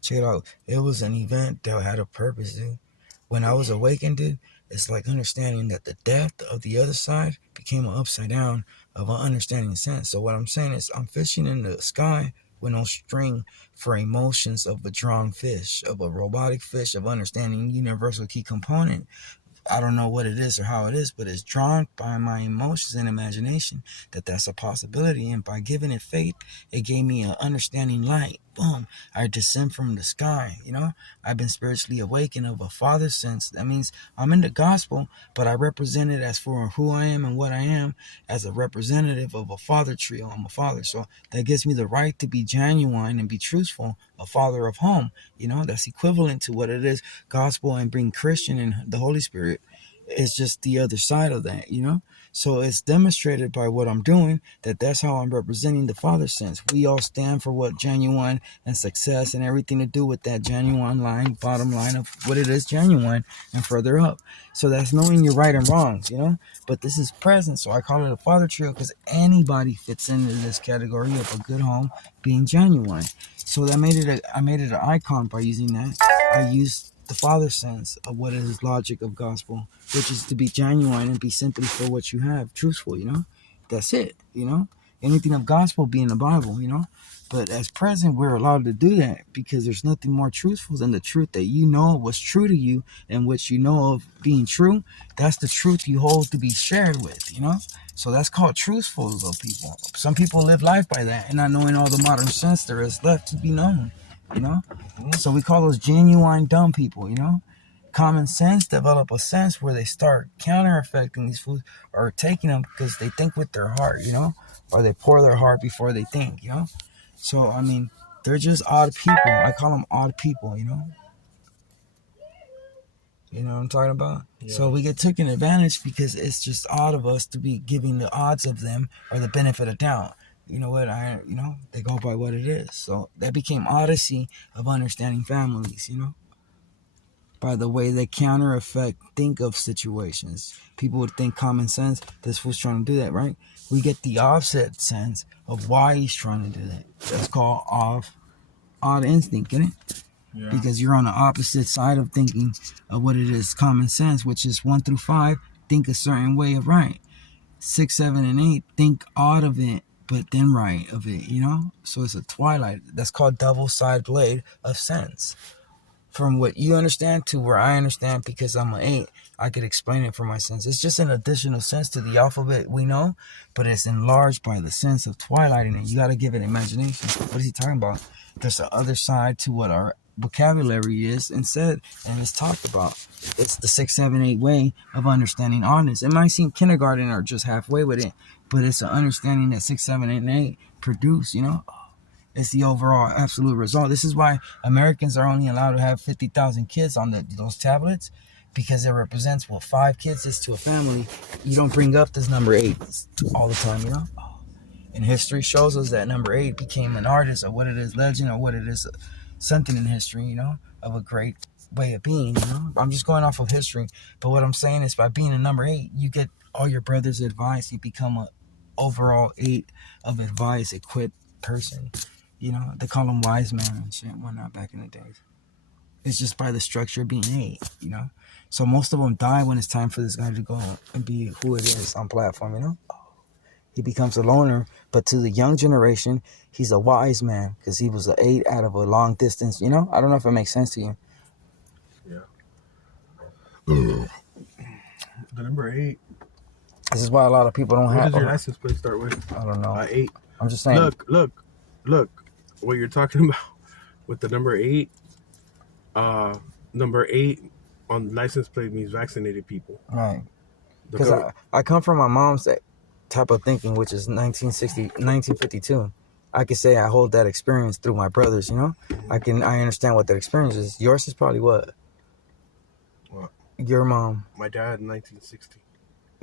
Check it out. It was an event that had a purpose, dude. When I was awakened, dude, it's like understanding that the depth of the other side became an upside down of an understanding sense. So what I'm saying is I'm fishing in the sky with no string for emotions of a drawn fish, of a robotic fish, of understanding universal key component. I don't know what it is or how it is, but it's drawn by my emotions and imagination that's a possibility. And by giving it faith, it gave me an understanding light. Boom. I descend from the sky, I've been spiritually awakened of a father sense. That means I'm in the gospel, but I represent it as for who I am and what I am as a representative of a father trio. I'm a father. So that gives me the right to be genuine and be truthful, a father of home. That's equivalent to what it is, gospel and being Christian and the Holy Spirit. It's just the other side of that, So it's demonstrated by what I'm doing that's how I'm representing the father sense. We all stand for what genuine and success and everything to do with that genuine line, bottom line of what it is genuine and further up. So that's knowing your right and wrongs, But this is present, so I call it a father trio because anybody fits into this category of a good home being genuine. So I made it an icon by using that. I used the father sense of what is logic of gospel, which is to be genuine and be simply for what you have, truthful, That's it, Anything of gospel be in the Bible, But as present, we're allowed to do that because there's nothing more truthful than the truth that was true to you and what you know of being true. That's the truth you hold to be shared with, So that's called truthful, little people. Some people live life by that and not knowing all the modern sense there is left to be known, So we call those genuine dumb people, Common sense develop a sense where they start counter-affecting these foods or taking them because they think with their heart, Or they pour their heart before they think, So, they're just odd people. I call them odd people, You know what I'm talking about? Yeah. So we get taken advantage because it's just odd of us to be giving the odds of them or the benefit of doubt. You know what? They go by what it is. So that became odyssey of understanding families, By the way they think of situations. People would think common sense, this fool's trying to do that, right? We get the offset sense of why he's trying to do that. That's called odd instinct, isn't it? Yeah. Because you're on the opposite side of thinking of what it is common sense, which is 1 through 5, think a certain way of right. 6, 7, and 8, think odd of it, but then right of it, So it's a twilight. That's called double side blade of sense. From what you understand to where I understand, because I'm an 8, I could explain it for my sense. It's just an additional sense to the alphabet we know, but it's enlarged by the sense of twilight in it. You got to give it imagination. What is he talking about? There's the other side to what our vocabulary is and said and is talked about. It's the 6, 7, 8 way of understanding oddness. It might seem kindergarten or just halfway with it, but it's an understanding that 6, 7, 8, and 8 produce, It's the overall absolute result. This is why Americans are only allowed to have 50,000 kids on those tablets, because it represents what 5 kids is to a family. You don't bring up this number 8 all the time, And history shows us that number 8 became an artist, or what it is, legend, or what it is, something in history, of a great way of being, I'm just going off of history. But what I'm saying is by being a number 8, you get all your brother's advice. You become a overall 8 of advice equipped person. They call them wise men and shit and whatnot back in the days. It's just by the structure of being 8, So most of them die when it's time for this guy to go and be who it is on platform, He becomes a loner, but to the young generation, he's a wise man because he was an 8 out of a long distance, I don't know if it makes sense to you. Yeah. The number 8. This is why a lot of people don't have... What does your license plate start with? I don't know. 8. I'm just saying. Look. What you're talking about with the number 8, number 8 on license plate means vaccinated people. Right. Because I come from my mom's type of thinking, which is 1952. I could say I hold that experience through my brothers, I understand what that experience is. Yours is probably what? What? Your mom. My dad in 1960.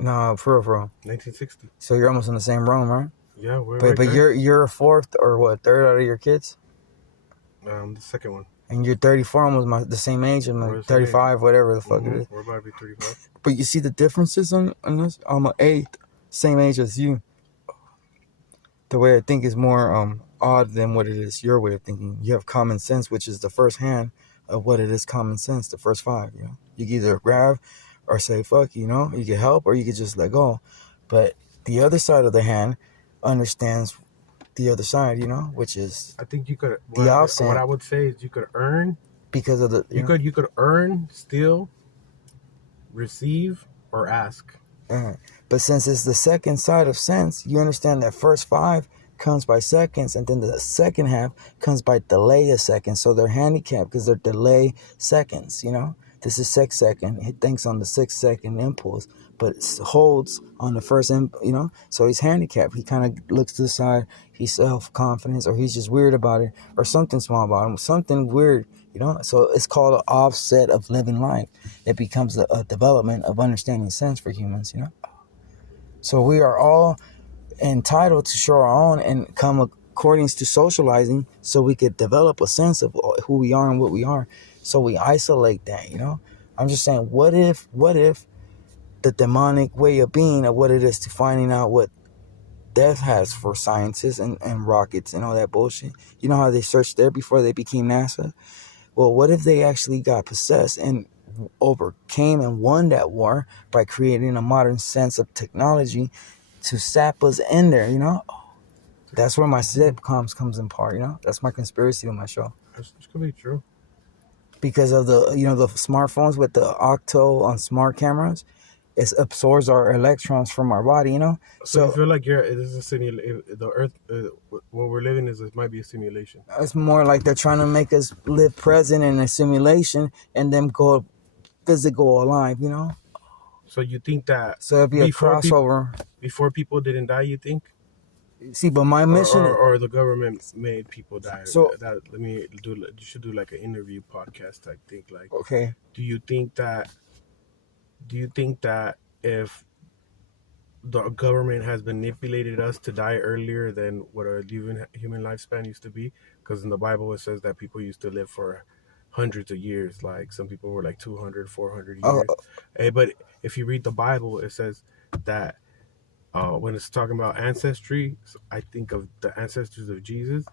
No, for real. 1960. So you're almost in the same realm, right? Yeah, but you're a 4th or what, 3rd out of your kids? The second one. And you're 34, almost the same age, and 35, whatever the fuck it is. We're about to be 35. But you see the differences on this? I'm an 8th, same age as you. The way I think is more odd than what it is your way of thinking. You have common sense, which is the first hand of what it is common sense, the first five, you know. You can either grab or say, fuck, you know. You can help or you can just let go. But the other side of the hand understands the other side, you know, which is I think you could. the opposite. What I would say is you could earn. Because of the You could earn, steal, receive, or ask. But since it's the second side of sense, you understand that first five comes by seconds, and then the second half comes by delay a second. So they're handicapped because they're delay seconds, you know. This is 6 second. He thinks on the 6 second impulse, but holds on the first, you know. So he's handicapped. He kind of looks to the side. He's self-confidence, or he's just weird about it, or something small about him, something weird, you know. So it's called an offset of living life. It becomes a development of understanding sense for humans, you know. So we are all entitled to show our own and come according to socializing, so we could develop a sense of who we are and what we are. So we isolate that, you know. I'm just saying, what if the demonic way of being of what it is to finding out what death has for scientists and rockets and all that bullshit. You know how they searched there before they became NASA? Well, what if they actually got possessed and overcame and won that war by creating a modern sense of technology to sap us in there, you know? That's where my sitcoms comes in part, you know? That's my conspiracy on my show. This could be true. Because of the, you know, the smartphones with the octo on smart cameras, it absorbs our electrons from our body, you know? So you feel like it is a simulation. The Earth, what we're living it might be a simulation. It's more like they're trying to make us live present in a simulation and then go physical alive, you know? So you think that... So it'd be a crossover. Before people didn't die, you think? See, but my mission... Or the government made people die. So... You should do like an interview podcast, I think. Like, okay. Do you think that if the government has manipulated us to die earlier than what a human lifespan used to be? Because in the Bible it says that people used to live for hundreds of years. Like some people were like 200, 400 years. But if you read the Bible, it says that when it's talking about ancestry, I think of the ancestors of Jesus.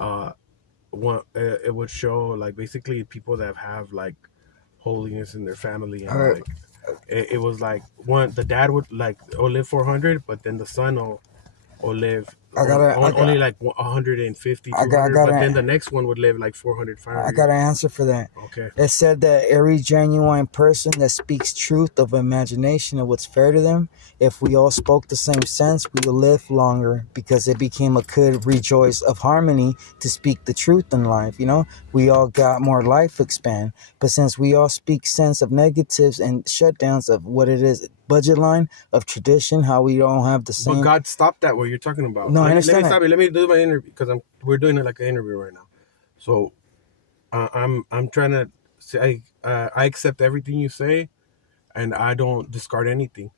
It would show like basically people that have like holiness in their family, and like it was like the dad would like live 400, but then the son will live only like 150, 200, but then the next one would live like 400, 500. I got an answer for that. Okay. It said that every genuine person that speaks truth of imagination of what's fair to them, if we all spoke the same sense, we would live longer, because it became a good rejoice of harmony to speak the truth in life, you know? We all got more life expand. But since we all speak sense of negatives and shutdowns of what it is, budget line of tradition, how we don't have the same... But God stopped that, what you're talking about. No, I understand. Let me do my interview, because we're doing it like an interview right now. So I'm trying to say I accept everything you say, and I don't discard anything.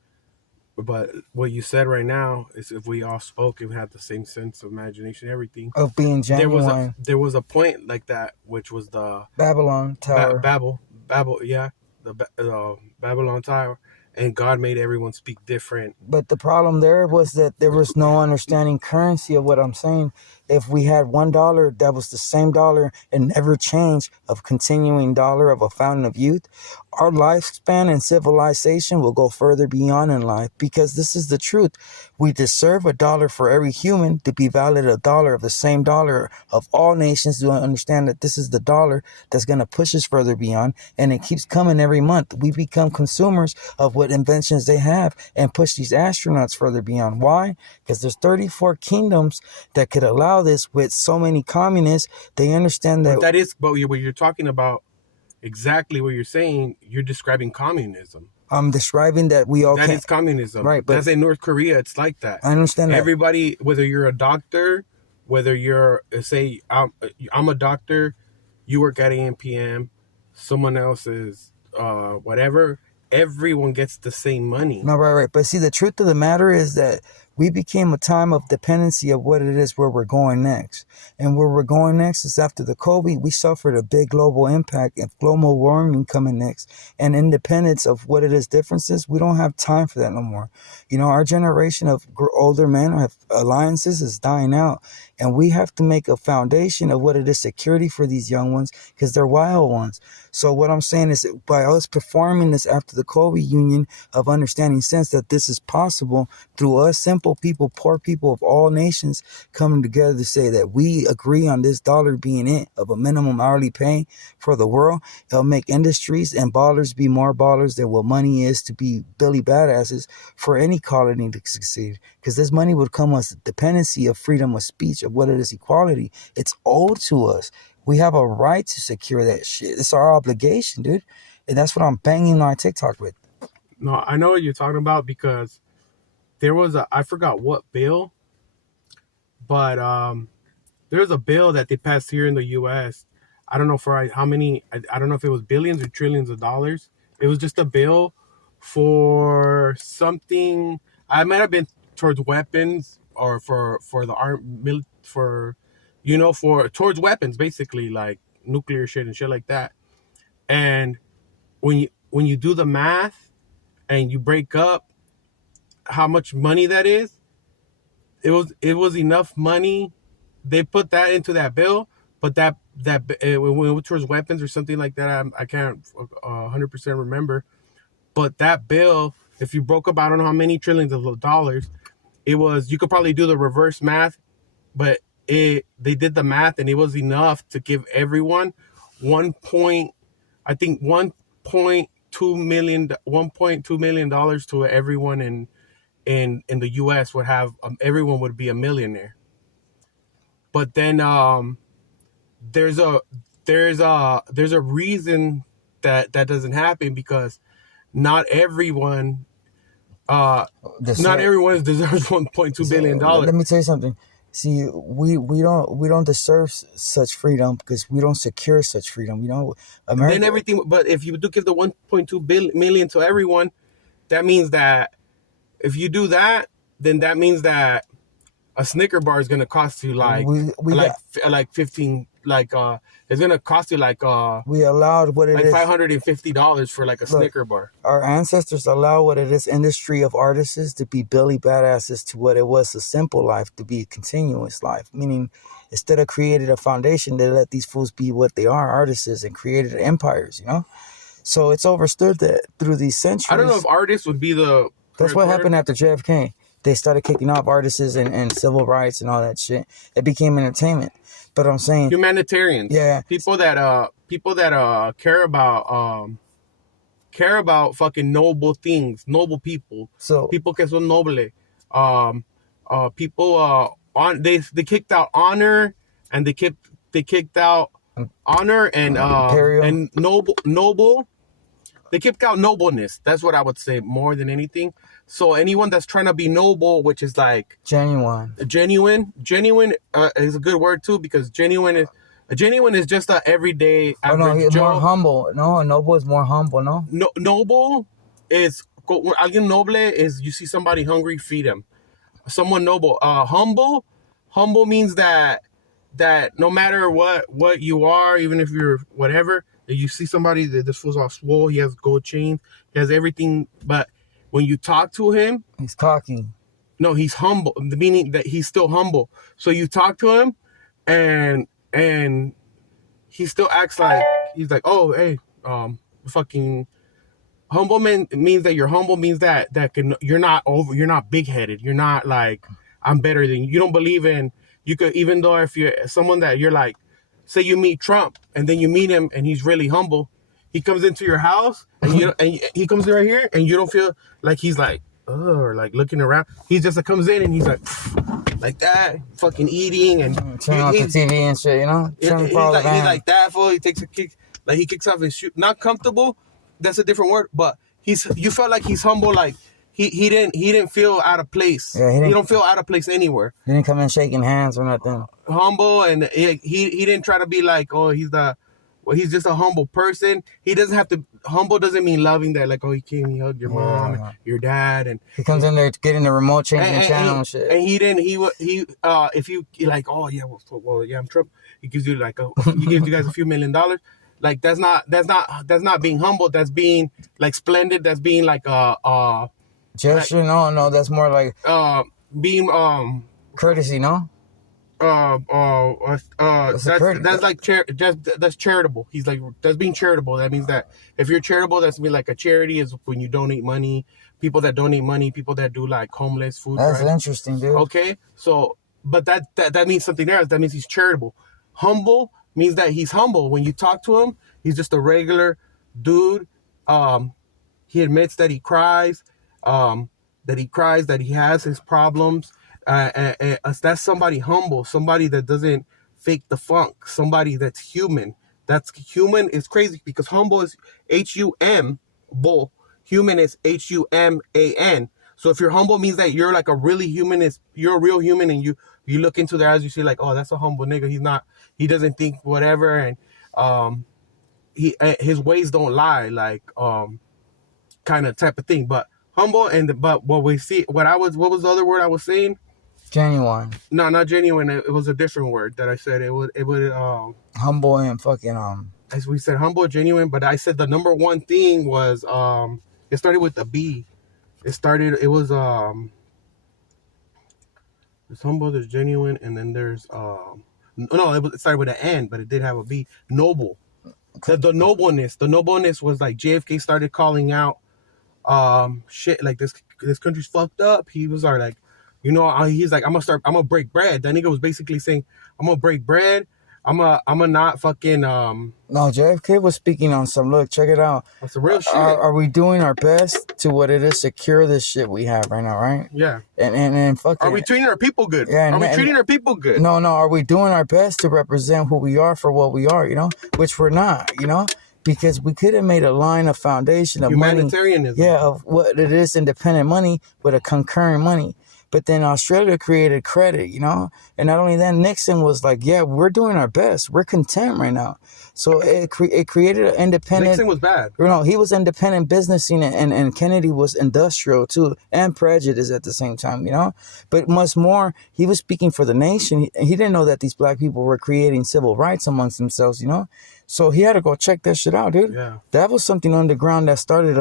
But what you said right now is, if we all spoke and had the same sense of imagination, everything of being genuine, there was a point like that, which was the Babylon Tower. Babel, yeah, the Babylon Tower. And God made everyone speak different. But the problem there was that there was no understanding currency of what I'm saying. If we had $1 that was the same dollar and never changed, of continuing dollar of a fountain of youth, our lifespan and civilization will go further beyond in life, because this is the truth. We deserve $1 for every human to be valid $1 of the same dollar of all nations, to understand that this is the dollar that's going to push us further beyond, and it keeps coming every month. We become consumers of what inventions they have and push these astronauts further beyond. Why? Because there's 34 kingdoms that could allow this. With so many communists, they understand that... But what you're talking about, exactly what you're saying, you're describing communism. I'm describing that we all... That is communism. Right, but... That's in North Korea, it's like that. I understand that. Everybody, whether you're a doctor, whether you're, say, I'm a doctor, you work at AMPM, someone else is whatever... Everyone gets the same money. No, right. But see, the truth of the matter is that We became a time of dependency of what it is where we're going next. And where we're going next is after the COVID, we suffered a big global impact and global warming coming next. And independence of what it is differences, we don't have time for that no more. You know, our generation of older men have alliances is dying out. And we have to make a foundation of what it is security for these young ones because they're wild ones. So what I'm saying is by us performing this after the COVID union of understanding sense that this is possible through us simple people, poor people of all nations coming together to say that we agree on this dollar being it of a minimum hourly pay for the world. It'll make industries and ballers be more ballers than what money is to be Billy Badasses for any colony to succeed. Because this money would come as dependency of freedom of speech, of what it is equality. It's owed to us. We have a right to secure that shit. It's our obligation, dude. And that's what I'm banging on TikTok with. No, I know what you're talking about because there was I forgot what bill, but there was a bill that they passed here in the U.S. I don't know for how many. I don't know if it was billions or trillions of dollars. It was just a bill for something. I might have been towards weapons or for the for towards weapons, basically like nuclear shit and shit like that. And when you do the math and you break up how much money that is, it was enough money. They put that into that bill, but that it went towards weapons or something like that. I can't 100% remember. But that bill, if you broke up, I don't know how many trillions of dollars, it was. You could probably do the reverse math, but they did the math and it was enough to give everyone $1.2 million to everyone in the U.S. would have everyone would be a millionaire. But then there's a reason that doesn't happen because not everyone deserves $1.2 billion. Let me tell you something. See, we don't deserve such freedom because we don't secure such freedom. You know, America. Then everything. But if you do give the 1.2 million to everyone, that means that if you do that, then that means that a Snicker bar is gonna cost you like 15. It's gonna cost you we allowed what it like is $550 for like a Snicker bar. Our ancestors allow what it is industry of artists to be Billy Badasses to what it was a simple life to be a continuous life. Meaning, instead of created a foundation, they let these fools be what they are, artists, and created empires. You know, so it's understood that through these centuries. I don't know if artists would be the. That's what happened after JFK. They started kicking off artists and civil rights and all that shit. It became entertainment. But I'm saying humanitarians. Yeah. People that care about fucking noble things, noble people. So people que son noble. People they kicked out honor and they kicked out honor and noble. They kicked out nobleness. That's what I would say more than anything. So anyone that's trying to be noble, which is like genuine is a good word too, because genuine is just a everyday average Joe. More humble. No, noble is more humble. No, noble is alguien noble is you see somebody hungry, feed him. Someone noble. Humble means that no matter what you are, even if you're whatever, you see somebody that this fool's all swole, he has gold chains, he has everything, but when you talk to him, he's cocky. No, he's humble, meaning that he's still humble. So you talk to him, and he still acts like he's like, oh, hey, fucking humble means that you're humble means that you're not big headed. You're not like I'm better than you. You don't believe in you could, even though if you're someone that you're like, say you meet Trump and then you meet him and he's really humble. He comes into your house and he comes right here and you don't feel like he's like, oh, or like looking around. He just comes in and he's like that, fucking eating and turn off the TV and shit, you know. He's like that fool. He takes a kick, like he kicks off his shoe. Not comfortable. That's a different word, but you felt like he's humble, like he didn't feel out of place. Yeah, he don't feel out of place anywhere. He didn't come in shaking hands or nothing. Humble, and he didn't try to be like, oh, he's just a humble person. He doesn't have to. humble doesn't mean loving that, like, oh, he came, he hugged your mom, and your dad, and he comes in there getting the remote, changing and, channel and, and shit. and he didn't. If you like, oh yeah, well yeah, I'm Trump. He gives you like he gives you guys a few $1 million. Like that's not being humble. That's being like splendid. That's being like gesture. No, that's more like being courtesy. No. That's like that's charitable. He's like, that's being charitable. That means that if you're charitable, that's mean like a charity is when you donate money. People that donate money, people that do like homeless food. That's drives. interesting, dude. Okay, so but that means something else. That means he's charitable. Humble means that he's humble. When you talk to him, he's just a regular dude. He admits that he cries. That he has his problems. That's somebody humble, somebody that doesn't fake the funk, somebody that's human. That's human is crazy because humble is HUM, bull. Human is HUMAN. So if you're humble, means that you're like a really human. You're a real human, and you look into their eyes, you see like, oh, that's a humble nigga. He doesn't think whatever, and his ways don't lie, like kind of type of thing. But humble but what was the other word I was saying? Genuine. No, not genuine. It was a different word that I said. It would humble and fucking as we said, humble, genuine. But I said the number one thing was it started with a B. It's humble, there's genuine, and then there's it started with an N, but it did have a B. Noble. The nobleness was like JFK started calling out shit like this country's fucked up. He was like, he's like, I'm gonna break bread. That nigga was basically saying, I'm gonna break bread. I'm gonna not fucking No, JFK was speaking on some, look, check it out. That's the real shit. Are we doing our best to what it is secure this shit we have right now, right? Yeah. And fucking, are we treating our people good? Yeah. Are we treating our people good? No, are we doing our best to represent who we are for what we are, which we're not, because we could have made a line of foundation of humanitarianism. Money, of what it is, independent money with a concurrent money. But then Australia created credit, and not only that, Nixon was like, yeah, we're doing our best. We're content right now. So it created an independent. Nixon was bad. He was independent businessing, and Kennedy was industrial too, and prejudice at the same time, But much more, he was speaking for the nation. He didn't know that these black people were creating civil rights amongst themselves, So he had to go check that shit out, dude. Yeah. That was something underground that started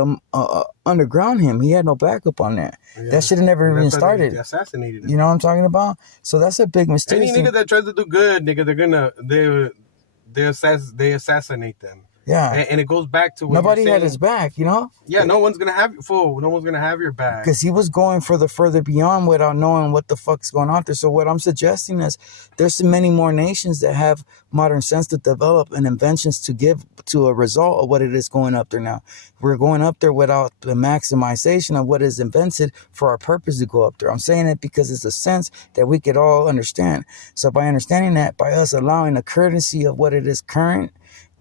underground him. He had no backup on that. Yeah. That should have never even started. They assassinated him. You know what I'm talking about? So that's a big mistake. Any nigga that tries to do good, nigga, they assassinate them. Yeah. And it goes back to what nobody had his back, Yeah, no one's gonna have no one's gonna have your back. Because he was going for the further beyond without knowing what the fuck's going on there. So what I'm suggesting is there's many more nations that have modern sense to develop and inventions to give to a result of what it is going up there now. We're going up there without the maximization of what is invented for our purpose to go up there. I'm saying it because it's a sense that we could all understand. So by understanding that, by us allowing the courtesy of what it is current,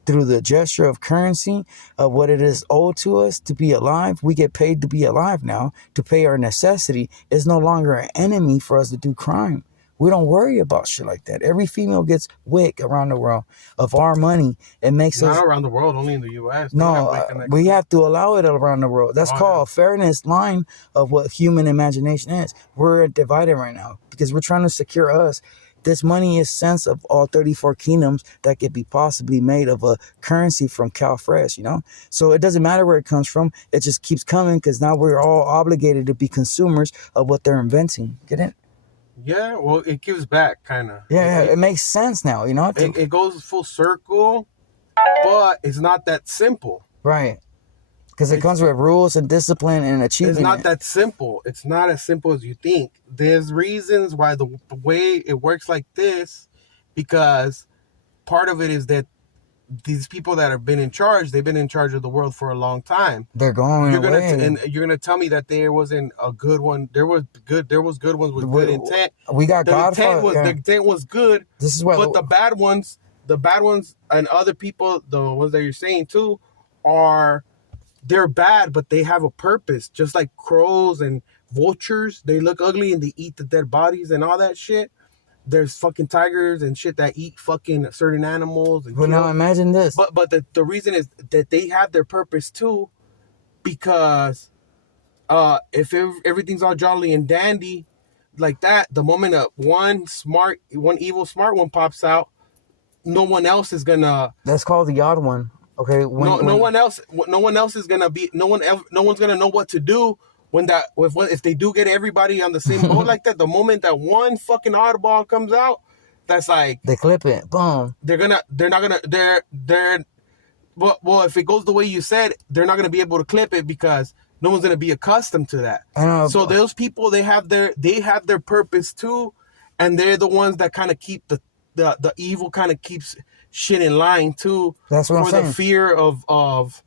through the gesture of currency of what it is owed to us to be alive, we get paid to be alive now, to pay our necessity. It's no longer an enemy for us to do crime. We don't worry about shit like that. Every female gets wick around the world of our money. It makes us... Not around the world, only in the U.S. No, we have to allow it around the world. That's called a fairness line of what human imagination is. We're divided right now because we're trying to secure us. This money is sense of all 34 kingdoms that could be possibly made of a currency from CalFresh, So it doesn't matter where it comes from. It just keeps coming because now we're all obligated to be consumers of what they're inventing. Get it? Yeah, well, it gives back, kind of. Yeah, it makes sense now, It goes full circle, but it's not that simple. Right. Because it comes with rules and discipline and achievement. It's not that simple. It's not as simple as you think. There's reasons why the way it works like this, because part of it is that these people that have been in charge, they've been in charge of the world for a long time. They're going away. And you're gonna tell me that there wasn't a good one. There was good ones with good intent. We got Godfather. The intent was good. This is what. But the bad ones, and other people, the ones that you're saying too, they're bad, but they have a purpose. Just like crows and vultures, they look ugly and they eat the dead bodies and all that shit. there's fucking tigers and shit that eat fucking certain animals. And But now imagine this. But the reason is that they have their purpose too, because if everything's all jolly and dandy like that, the moment one evil smart one pops out, no one else is gonna. That's called the odd one. Okay. No one else is gonna be. No one's gonna know what to do if they do get everybody on the same boat like that. The moment that one fucking oddball comes out, that's like they clip it. Boom. Well, if it goes the way you said, they're not gonna be able to clip it because no one's gonna be accustomed to that. So those people, they have their purpose too, and they're the ones that kind of keep the evil kind of keeps shit in line too. That's what I'm saying. For the fear of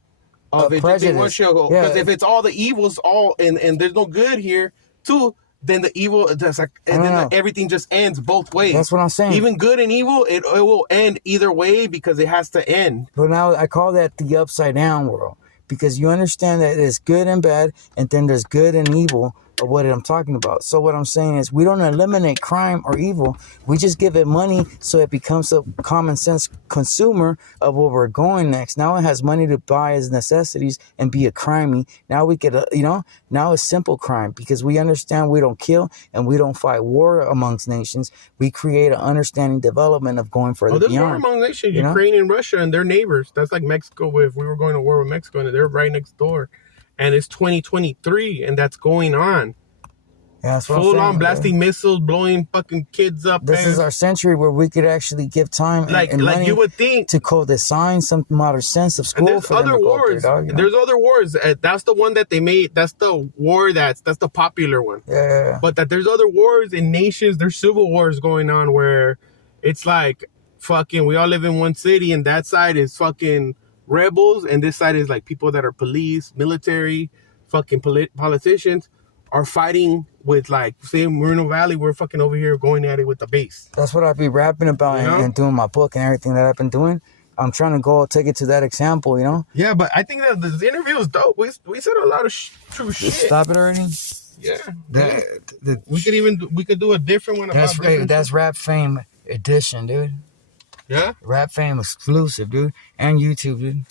it. Prejudice. Because if it's all the evils and there's no good here too, then the evil that's like, and then everything just ends both ways. That's what I'm saying. Even good and evil, it will end either way because it has to end. But now I call that the upside down world, because you understand that there's good and bad, and then there's good and evil of what I'm talking about. So what I'm saying is we don't eliminate crime or evil. We just give it money so it becomes a common sense consumer of where we're going next. Now it has money to buy as necessities and be a crimey. Now we get now it's simple crime, because we understand we don't kill and we don't fight war amongst nations. We create an understanding development of going further there's beyond. war among nations. Ukraine and Russia and their neighbors. That's like Mexico. If we were going to war with Mexico, and they're right next door. And it's 2023, and that's going on. Yeah, that's what full I'm on blasting missiles, blowing fucking kids up. This is our century where we could actually give time and money you would think to co-design some modern sense of school. And there's other wars. There's other wars. That's the one that they made. That's the war. That's the popular one. Yeah. But that there's other wars in nations. There's civil wars going on where it's like fucking we all live in one city, and that side is fucking rebels, and this side is like people that are police, military, fucking politicians are fighting with, like, say Moreno Valley, we're fucking over here going at it with the base. That's what I'd be rapping about and doing my book and everything that I've been doing. I'm trying to take it to that example, Yeah, but I think that this interview is dope. We said a lot of true shit. Stop it already. Yeah. We could do a different one. That's Rap Fame edition, dude. Yeah. Rap Fame exclusive, dude, and YouTube, dude.